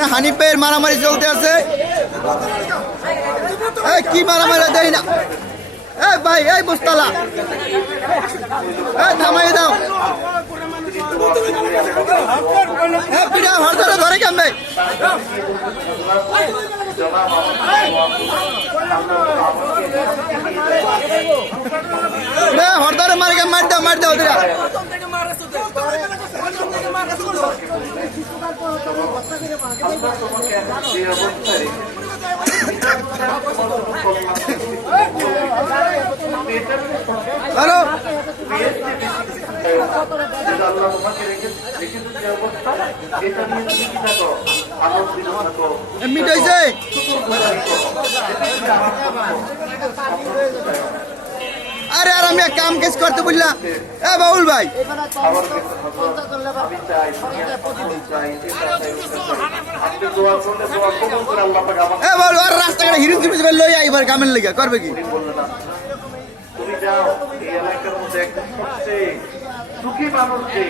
মানে হানিফ ভাইয়ের মারামারি চলতে আছে। এই কি মারামারি দেই না, এই ভাই এই বুস্তালা, এই থামাই দাও, পিঠা হরদরে ধরে কেমবে হরদরে মার দাও, মার দাও ওদের। হ্যালো মিট হয়েছে। আরে আর আমি কাম কেস করতে বুঝলাম। এ বাউল ভাই এ বাউল আর রাস্তাঘাটে হিরো জিনিস লই আইবার কামের লেগে করবে কি? তুমি যাও এই এলাকার মধ্যে একদম সবচেয়ে সুখী মানুষকে